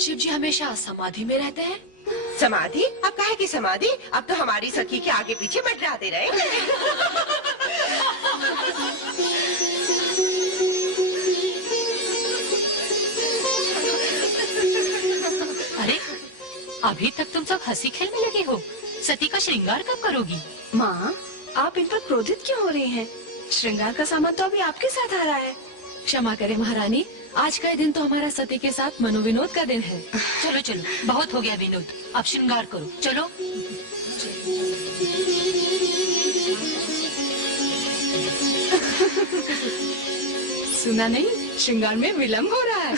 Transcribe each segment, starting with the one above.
शिव जी हमेशा समाधि में रहते हैं। समाधि? अब काहे की समाधि? अब तो हमारी सखी के आगे पीछे मंडराते रहे। अरे अभी तक तुम सब हंसी खेल में लगे हो। सती का श्रृंगार कब करोगी? माँ, आप इन पर क्रोधित क्यों हो रही हैं? श्रृंगार का सामान तो अभी आपके साथ आ रहा है। क्षमा करें महारानी, आज का दिन तो हमारा सती के साथ मनोविनोद का दिन है। चलो चलो, बहुत हो गया विनोद, अब श्रृंगार करो, चलो। सुना नहीं, श्रृंगार में विलंब हो रहा है।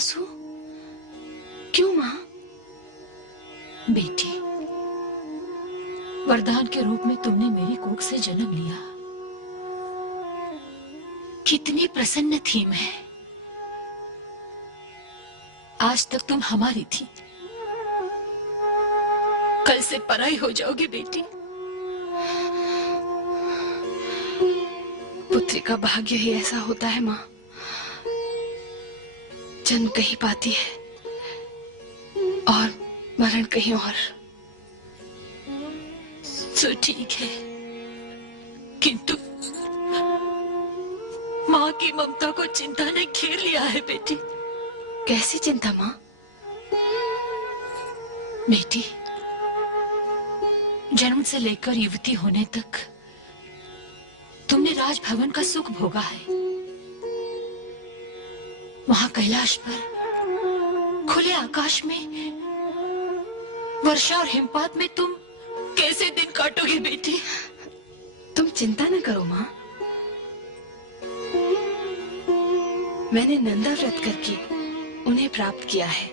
आंसू? क्यों माँ? बेटी, वरदान के रूप में तुमने मेरी कोख से जन्म लिया। कितनी प्रसन्न थी मैं। आज तक तुम हमारी थी, कल से पराई हो जाओगी बेटी। पुत्री का भाग्य ही ऐसा होता है माँ, जन्म कहीं पाती है और मरण कहीं और। तो ठीक है, किंतु माँ की ममता को चिंता ने घेर लिया है बेटी। कैसी चिंता माँ? बेटी, जन्म से लेकर युवती होने तक तुमने राजभवन का सुख भोगा है। वहां कैलाश पर खुले आकाश में वर्षा और हिमपात में तुम कैसे दिन काटोगे बेटी? तुम चिंता न करो माँ, मैंने नंदा व्रत करके उन्हें प्राप्त किया है।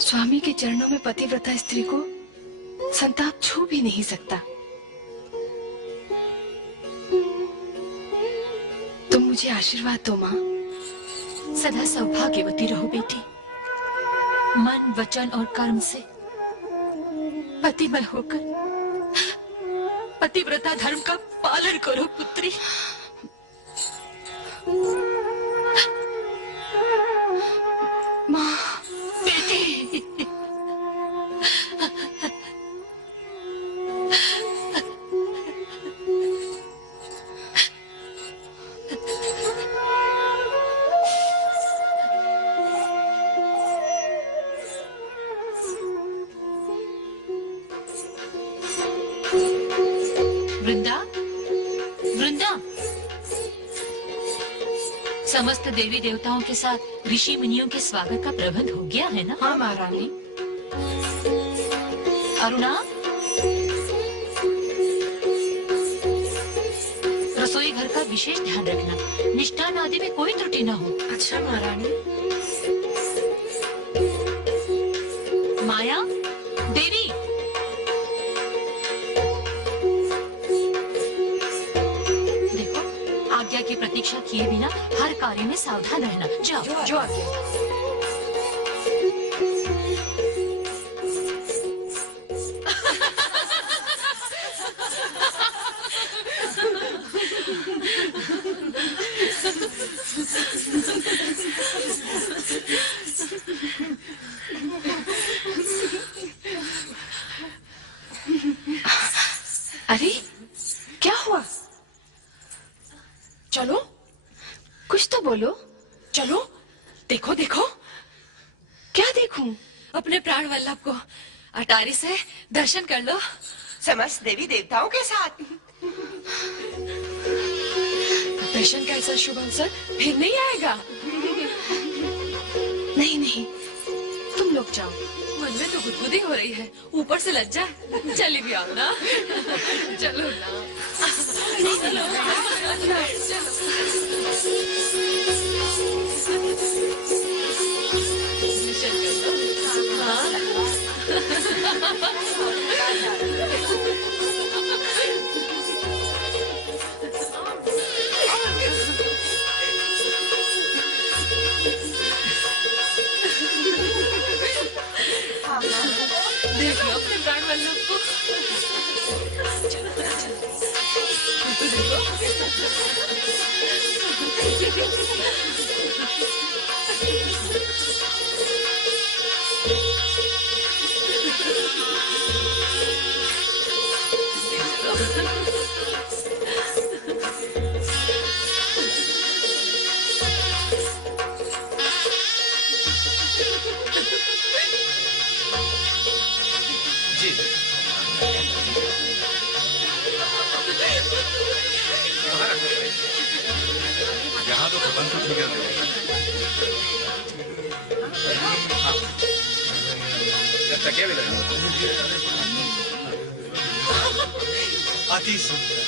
स्वामी के चरणों में पतिव्रता स्त्री को संताप छू भी नहीं सकता। तुम मुझे आशीर्वाद दो माँ। सदा सौभाग्यवती रहो बेटी। मन, वचन और कर्म से पतिमय होकर पतिव्रता धर्म का पालन करो पुत्री। माँ, बेटी, वृंदा, वृंदा, समस्त देवी देवताओं के साथ ऋषि मुनियों के स्वागत का प्रबंध हो गया है ना? हाँ महारानी। अरुणा, रसोई घर का विशेष ध्यान रखना, मिष्ठान आदि में कोई त्रुटि न हो। अच्छा महारानी। माया, देवी, देखो, आज्ञा की प्रतीक्षा किए बिना हर कार्य में सावधान रहना। जाओ। जो आज्ञा। अरे क्या हुआ? चलो, कुछ तो बोलो। चलो, देखो देखो, क्या देखूं? अपने प्राण वल्लभ को अटारी से दर्शन कर लो। समस्त देवी देवताओं के साथ। दर्शन का ऐसा शुभ अवसर फिर नहीं आएगा। नहीं नहीं, तुम लोग जाओ। मन में तो गुदगुदी हो रही है, ऊपर से लज्जा। चली भी आओ ना। चलो ना। चलो। देख लो अपने प्राण वल्लभ को। यहाँ तो प्रबंध ठीक है। अति सुंदर।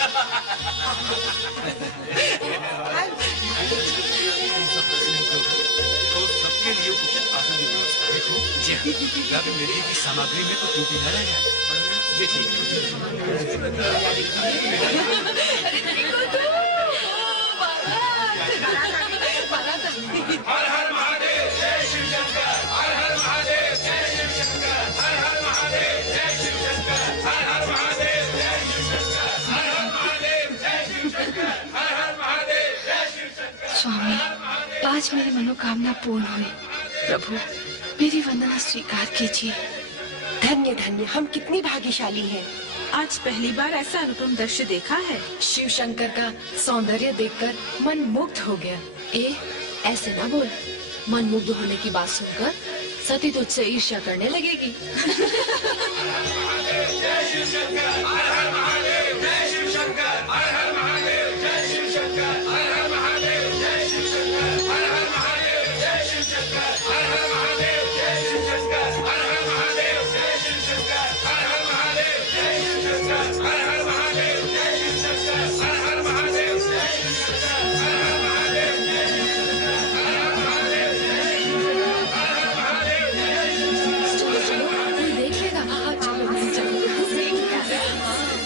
नीचे ताकि मेरी की सामग्री में तो त्रुटि न रह जाए। ये ठीक है। हर हर महादेव, जय शिव शंकर। हर हर महादेव, जय शिव शंकर। हर हर महादेव, जय शिव शंकर। हर हर महादेव, जय शिव शंकर। हर हर महादेव, जय शिव शंकर। हर हर महादेव, जय शिव शंकर। स्वामी, आज मेरी मनोकामना पूर्ण हुई। प्रभु, मेरी वंदना स्वीकार कीजिए। धन्य धन्य, हम कितनी भाग्यशाली हैं। आज पहली बार ऐसा अनुपम दृश्य देखा है। शिव शंकर का सौंदर्य देखकर मन मुग्ध हो गया। ऐसे ना बोल। मन मुग्ध होने की बात सुनकर सती तुझसे ईर्ष्या करने लगेगी। जय शिव शंकर। हर हर महादेव, जय शिव शंकर। हर हर महादेव, जय शिव शंकर। हर हर महादेव, जय शिव शंकर। हर हर महादेव, जय शिव शंकर। हर हर महादेव, जय शिव शंकर। हर हर महादेव, जय शिव शंकर। हर हर महादेव, जय शिव शंकर। हर हर महादेव, जय शिव शंकर। हर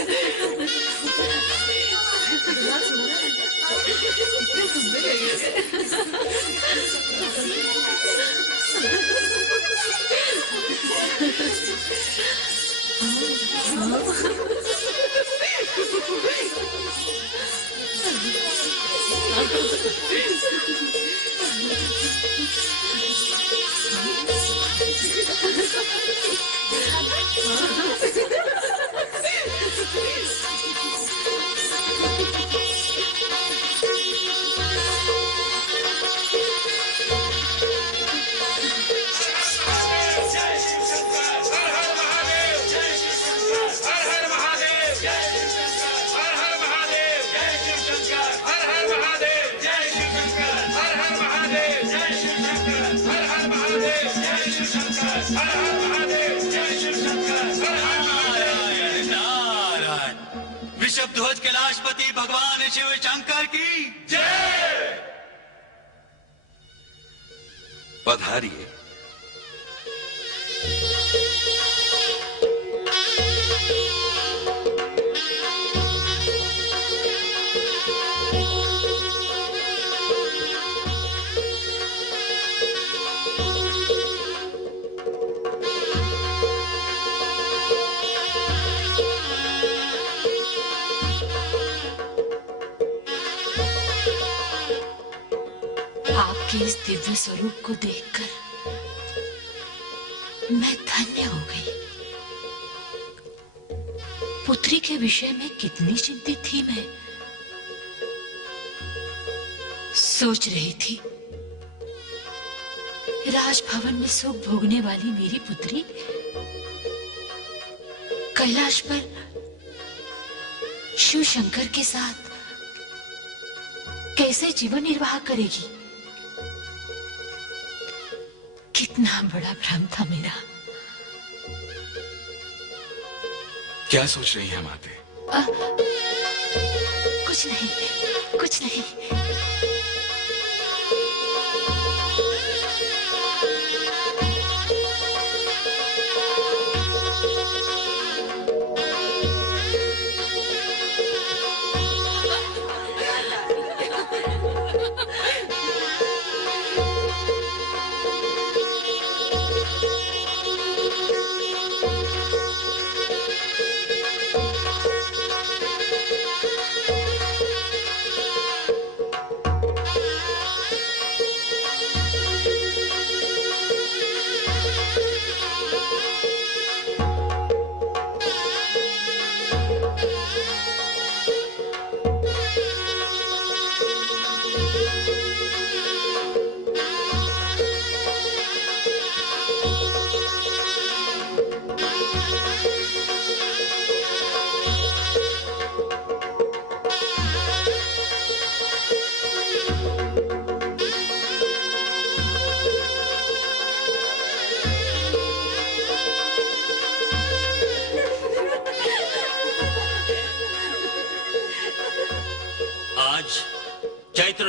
हर महादेव, जय शिव शंकर। हर हर महादेव, जय शिव शंकर। हर हर महादेव, जय शिव शंकर। हर हर महादेव, जय शिव शंकर। चलो चलो, कोई देख लेगा। हाँ चलो चलो। ध्वज कैलाशपति भगवान शिव शंकर की जय। पधारिए। आपके इस दिव्य स्वरूप को देखकर मैं धन्य हो गई। पुत्री के विषय में कितनी चिंतित थी मैं। सोच रही थी राजभवन में सुख भोगने वाली मेरी पुत्री कैलाश पर शिव शंकर के साथ कैसे जीवन निर्वाह करेगी। कितना बड़ा भ्रम था मेरा। क्या सोच रही हैं माते? कुछ नहीं, कुछ नहीं।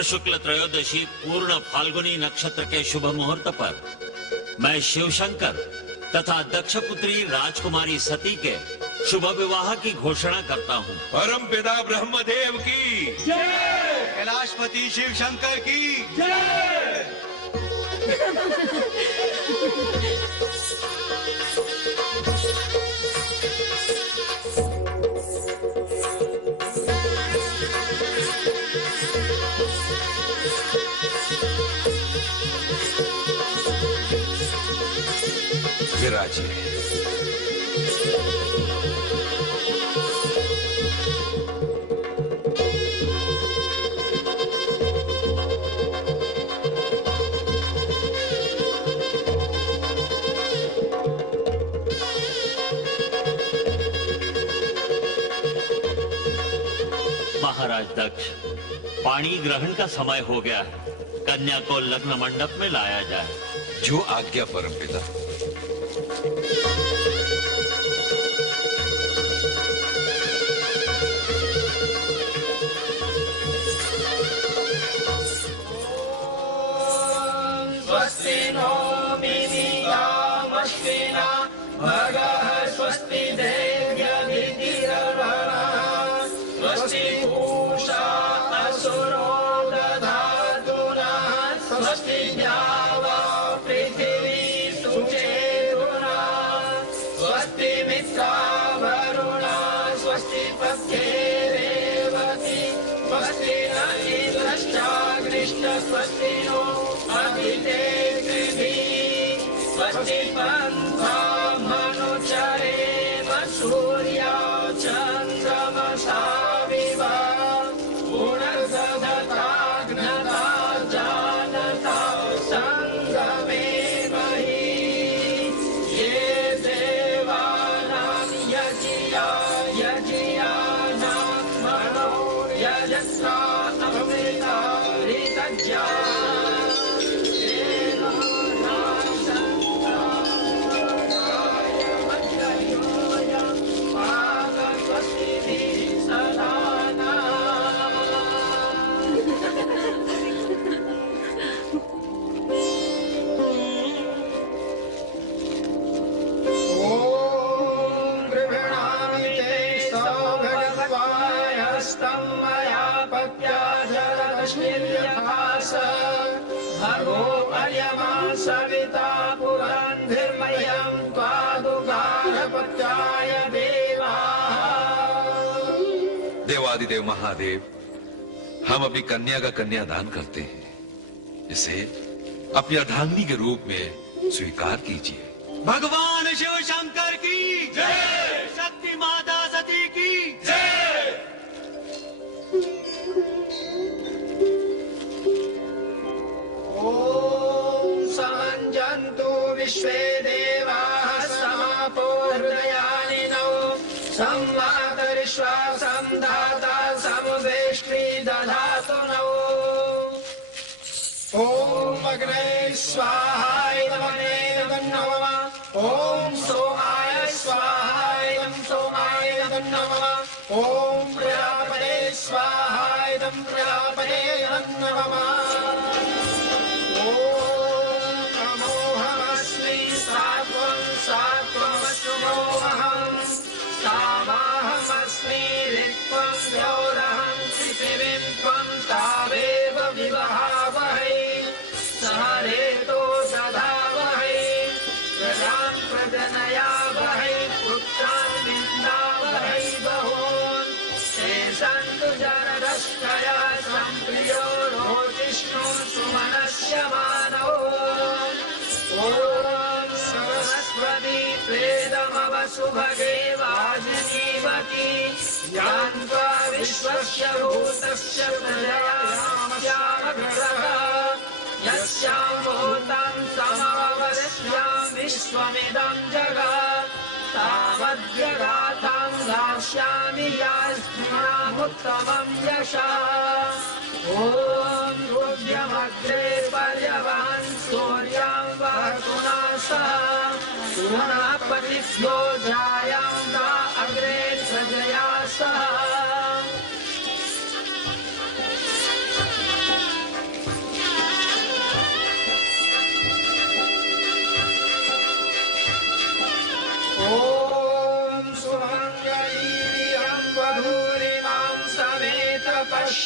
शुक्ल त्रयोदशी पूर्ण फाल्गुनी नक्षत्र के शुभ मुहूर्त पर मैं शिवशंकर तथा दक्षपुत्री राजकुमारी सती के शुभ विवाह की घोषणा करता हूँ। परम पिता ब्रह्मदेव की कैलाशपति शिव शंकर की विराजिए। महाराज दक्ष, पानी ग्रहण का समय हो गया है। कन्या को लग्न मंडप में लाया जाए। जो आज्ञा परम पिता। स्वस्ति नो मिमितामश्विना भगः स्वस्ति देव्यमितिरवणः स्वस्ति पूषा असुरो दधातुनः स्वस्ति द्यावा पृथिवी सुचेतुना स्वस्ति मित्रा वरुणा स्वस्ति पत्ये रेवती स्वस्ति न इंद्रश्चाग्निश्च स्वस्ति नो अभिते स्वस्ति पन्था मनुचरेम सूर्या चन्द्रमसा विव पुनर्दधताग्नता जानता सङ्गमे महि ये देवानां यजियानां मनो यजत्रा अमृता ऋतज्ञा भगो अर्यमा सविता पुरन्धिर्मयं त्वादुगारपत्याय देवा। देवादिदेव महादेव, हम अपनी कन्या का कन्यादान करते हैं। इसे अपनी अर्धांगिनी के रूप में स्वीकार कीजिए। भगवान शिव शंकर की जय, शक्ति माता सती की जय। ॐ समञ्जन्तु विश्वे देवाः समापो हृदयानिनो संवातरिश्वासं दाता समुवेष्ट्री दधातु नौ। ॐ अग्ने स्वाहा इदमग्ने नमः। ॐ सोमाय स्वाहा इदं सोमाय नमः। ॐ प्रजापते स्वाहा इदं प्रजापते नमः। सामाहमस्मि ऋक्वं द्यौरहं पृथिवीं त्वं तावेव विवहावहै सह रेतो दधावहै प्रजां प्रजनयावहै पुत्रान् विन्दावहै बहून् ते सन्तु जनदष्टया सम्प्रियो रोजिष्णु सुमनस्यमानौ। ॐ सरस्वती प्रेदमवसुभगे वाजिनीवती ज्ञान्त्वा विश्वस्य भूतस्य प्रजयामश्यामग्रः यस्यां भूतं समवस्यां विश्वमिदं जगत् तावद्यगाथां दास्यामि यास्मामुत्तमं यशः। ॐ रुद्रमग्रे पर्यवहन् सूर्यां वहतुना सह सुमनापतिभ्यो जायां दा अग्रे प्रजया सह।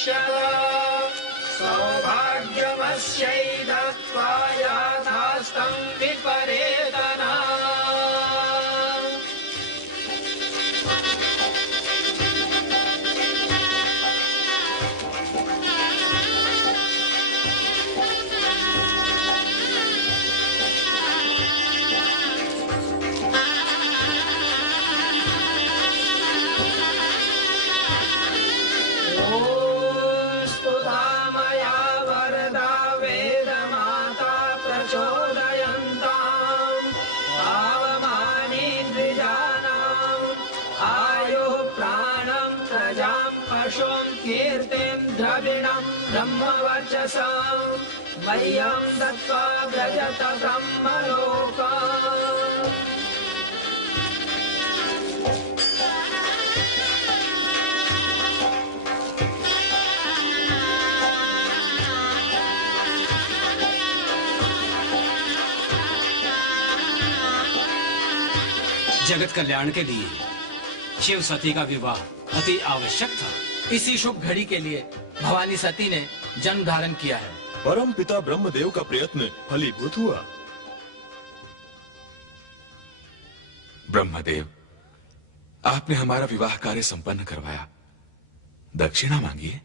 पश्यत सौभाग्यमस्यै दत्त्वा याथास्तं विपरेतना। कीर्तिं द्रविणं ब्रह्मवर्चसां मह्यं दत्त्वा व्रजत ब्रह्मलोकान्। जगत कल्याण के लिए शिव सती का विवाह अति आवश्यक था। इसी शुभ घड़ी के लिए भवानी सती ने जन्म धारण किया है। परम पिता ब्रह्मदेव का प्रयत्न फलीभूत हुआ। ब्रह्मदेव, आपने हमारा विवाह कार्य संपन्न करवाया, दक्षिणा मांगिए।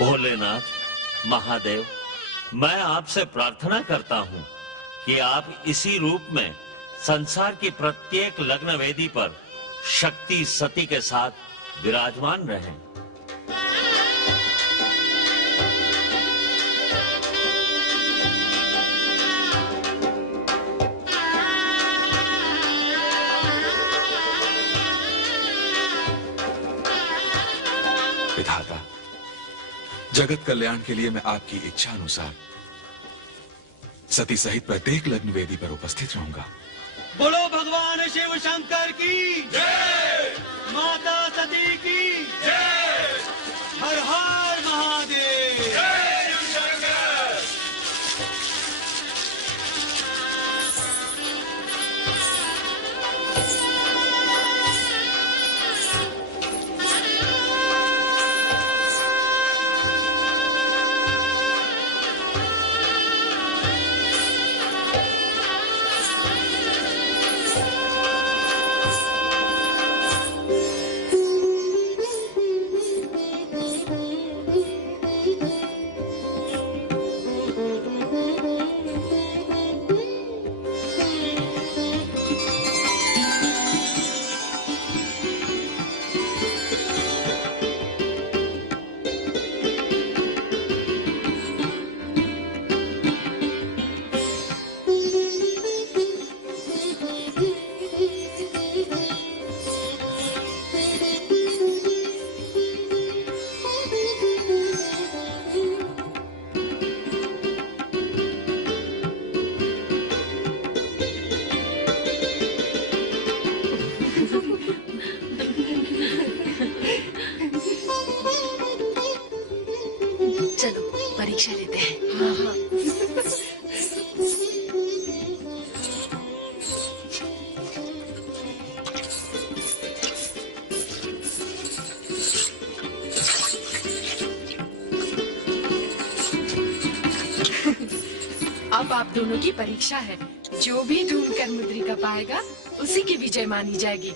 भोलेनाथ, महादेव, मैं आपसे प्रार्थना करता हूं कि आप इसी रूप में संसार की प्रत्येक लग्न वेदी पर शक्ति सती के साथ विराजमान रहें। विधाता, जगत कल्याण के लिए मैं आपकी इच्छा अनुसार सती सहित प्रत्येक लग्न वेदी पर उपस्थित रहूंगा। बोलो भगवान शिव शंकर की जय, माता सती की जय, हर हर महादेव, जय शंकर। चलो परीक्षा लेते हैं। अब आप दोनों की परीक्षा है। जो भी ढूंढकर मुद्रिका पाएगा उसी की विजय मानी जाएगी।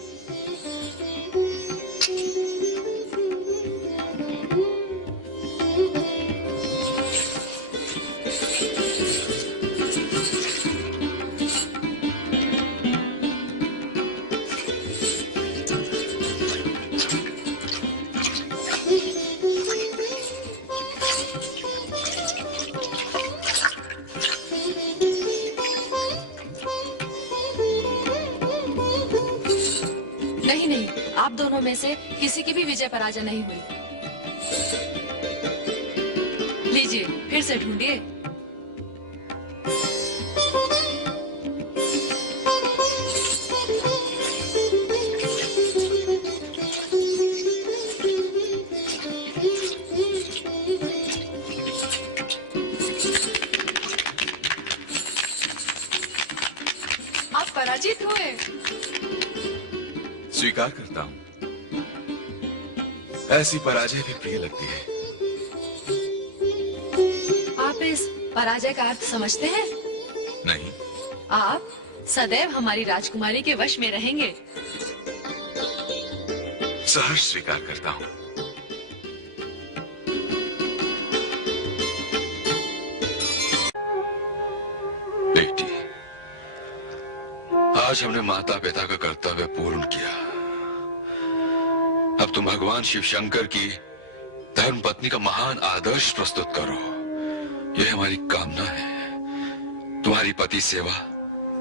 आप दोनों में से किसी की भी विजय पराजय नहीं हुई। लीजिए फिर से ढूंढिए। स्वीकार करता हूं। ऐसी पराजय भी प्रिय लगती है। आप इस पराजय का अर्थ समझते हैं? नहीं। आप सदैव हमारी राजकुमारी के वश में रहेंगे। सहर्ष स्वीकार करता हूं। बेटी, आज हमने माता पिता का कर्तव्य पूर्ण किया। अब तुम भगवान शिव शंकर की धर्म पत्नी का महान आदर्श प्रस्तुत करो। यह हमारी कामना है। तुम्हारी पति सेवा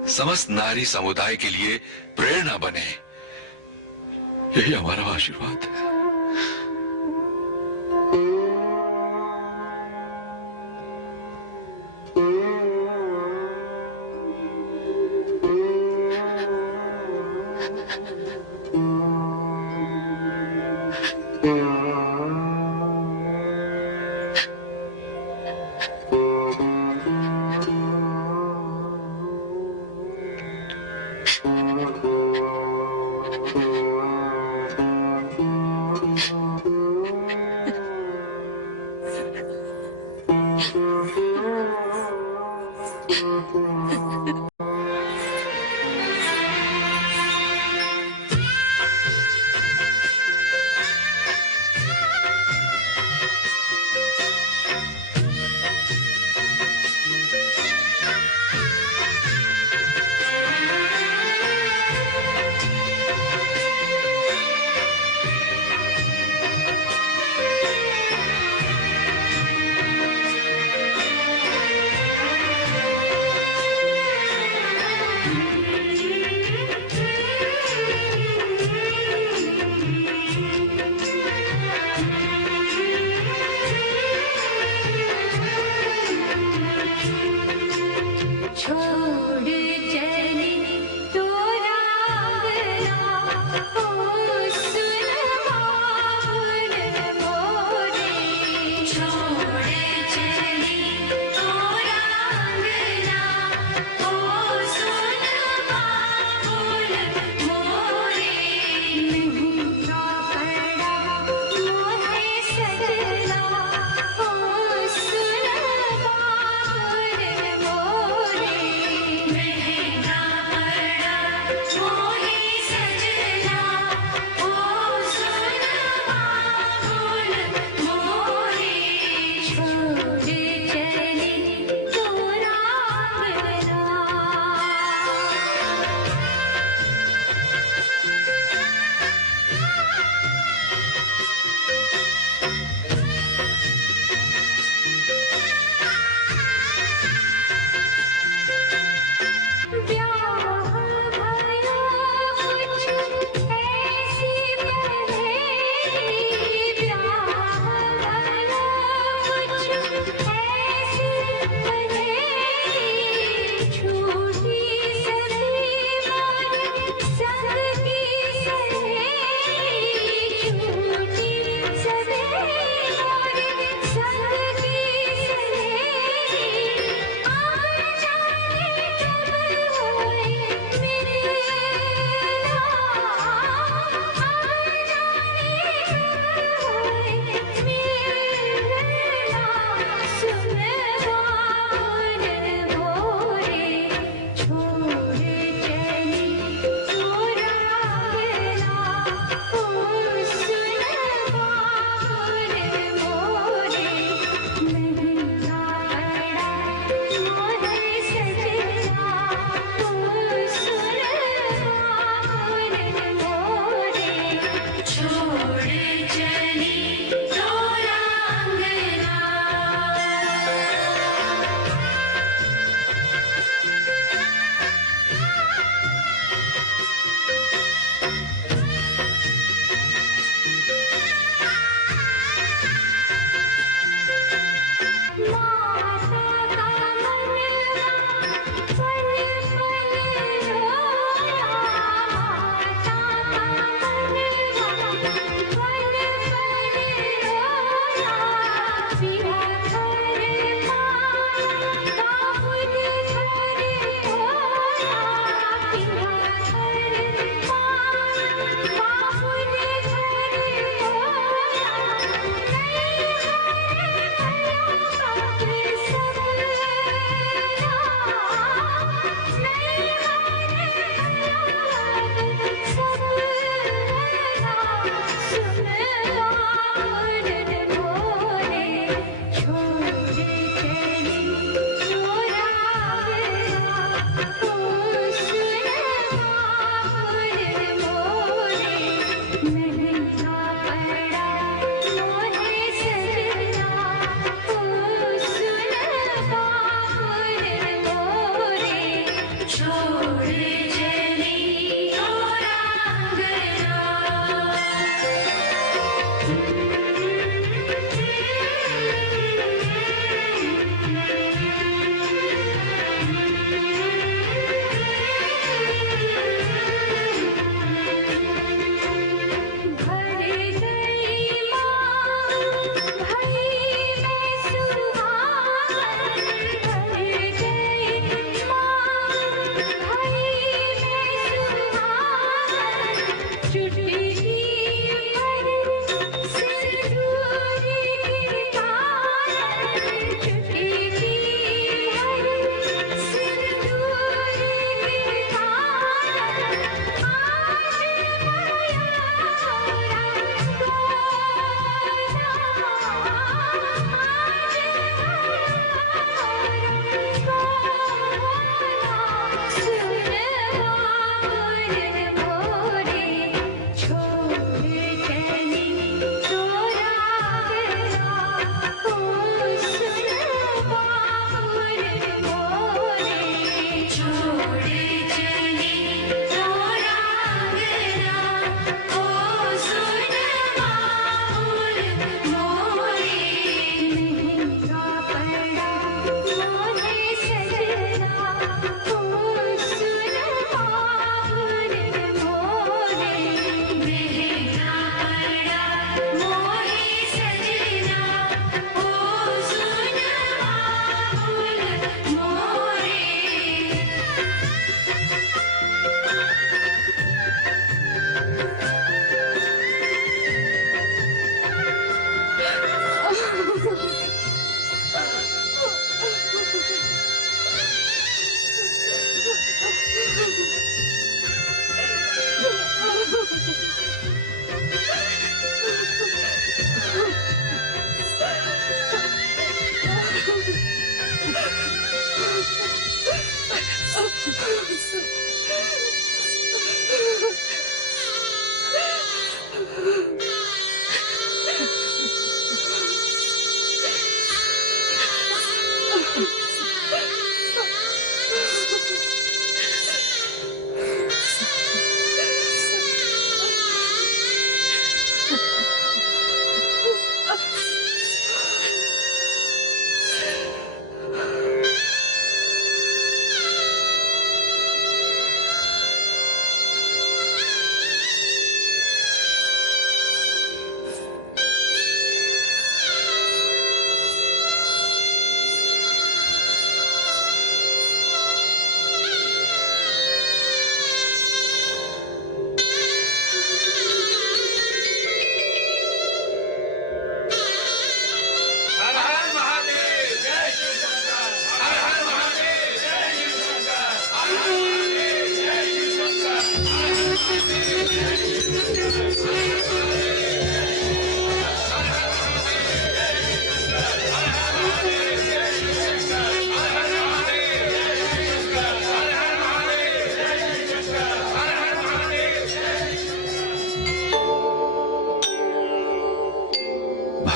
समस्त नारी समुदाय के लिए प्रेरणा बने, यही हमारा आशीर्वाद है।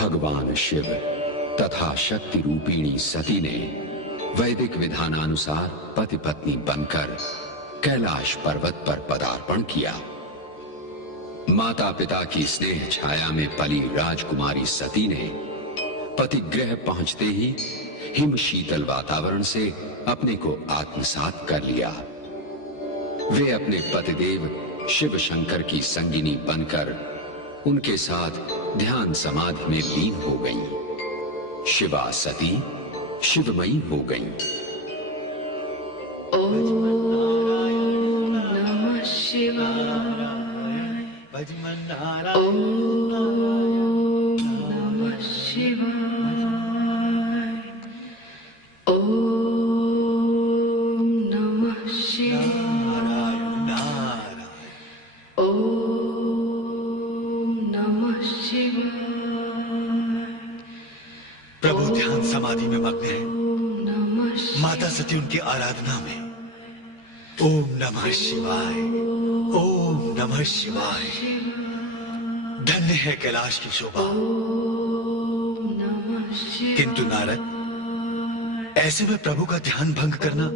भगवान शिव तथा शक्ति रूपिणी सती ने वैदिक विधानानुसार पति पत्नी बनकर कैलाश पर्वत पर पदार्पण किया। माता पिता की स्नेह छाया में पली राजकुमारी सती ने पतिगृह पहुंचते ही हिम शीतल वातावरण से अपने को आत्मसात कर लिया। वे अपने पतिदेव शिव शंकर की संगिनी बनकर उनके साथ ध्यान समाधि में लीन हो गईं। शिवा सती शिवमयी हो गईं। ओम नमः शिवाय। ओम नमः शिवाय। ओम नमः शिवाय। ओम नमः शिवाय। प्रभु ध्यान समाधि में मग्न है। माता सती उनकी आराधना में। ओम नमः शिवाय। ओम नमः शिवाय। धन्य है कैलाश की शोभा। किंतु नारद, ऐसे में प्रभु का ध्यान भंग करना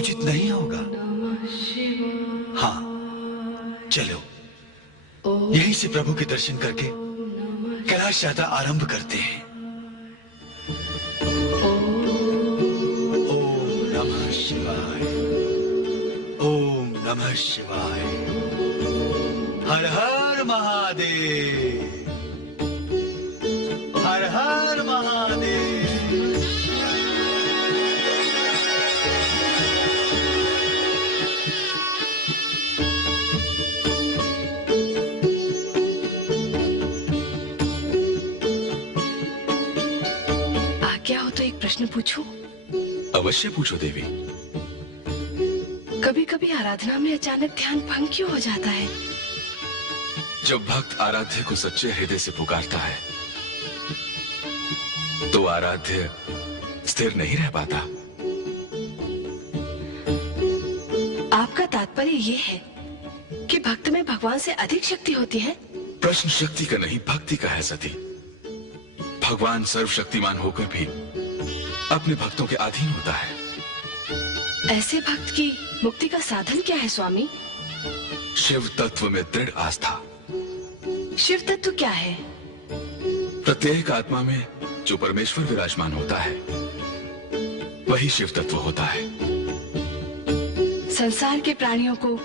उचित नहीं होगा। हाँ, चलो यहीं से प्रभु के दर्शन करके कैलाश यात्रा आरंभ करते हैं। नमः शिवाय। हर हर महादेव। हर हर महादेव। आज्ञा हो तो एक प्रश्न पूछूं? अवश्य पूछो देवी। कभी कभी आराधना में अचानक ध्यान भंग क्यों हो जाता है? जब भक्त आराध्य को सच्चे हृदय से पुकारता है तो आराध्य स्थिर नहीं रह पाता। आपका तात्पर्य ये है कि भक्त में भगवान से अधिक शक्ति होती है? प्रश्न शक्ति का नहीं, भक्ति का है सती। भगवान सर्वशक्तिमान होकर भी अपने भक्तों के अधीन होता है। ऐसे भक्त की मुक्ति का साधन क्या है स्वामी? शिव तत्व में दृढ़ आस्था। शिव तत्व क्या है? प्रत्येक आत्मा में जो परमेश्वर विराजमान होता है वही शिव तत्व होता है। संसार के प्राणियों को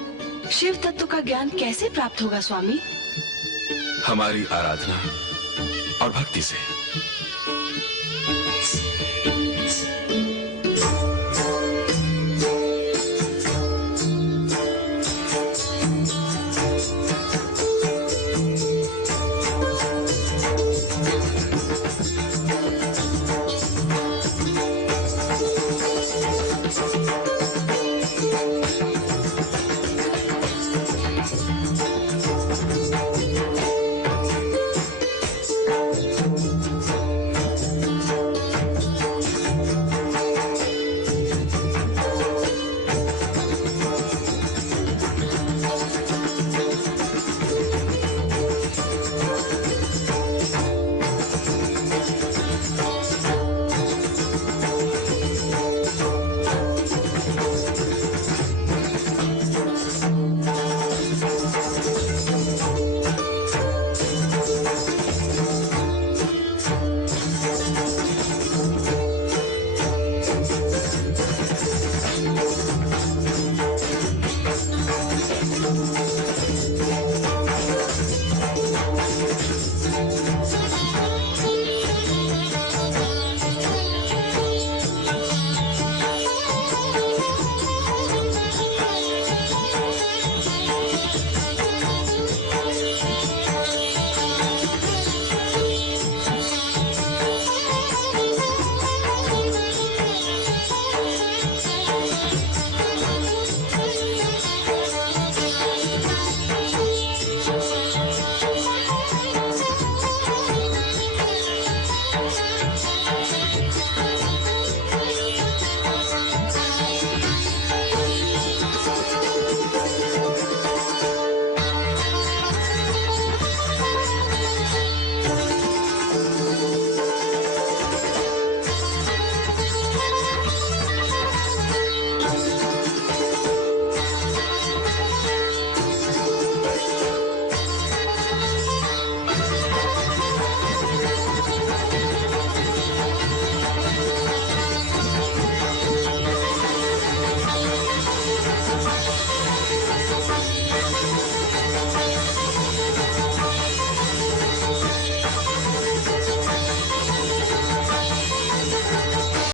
शिव तत्व का ज्ञान कैसे प्राप्त होगा स्वामी? हमारी आराधना और भक्ति से।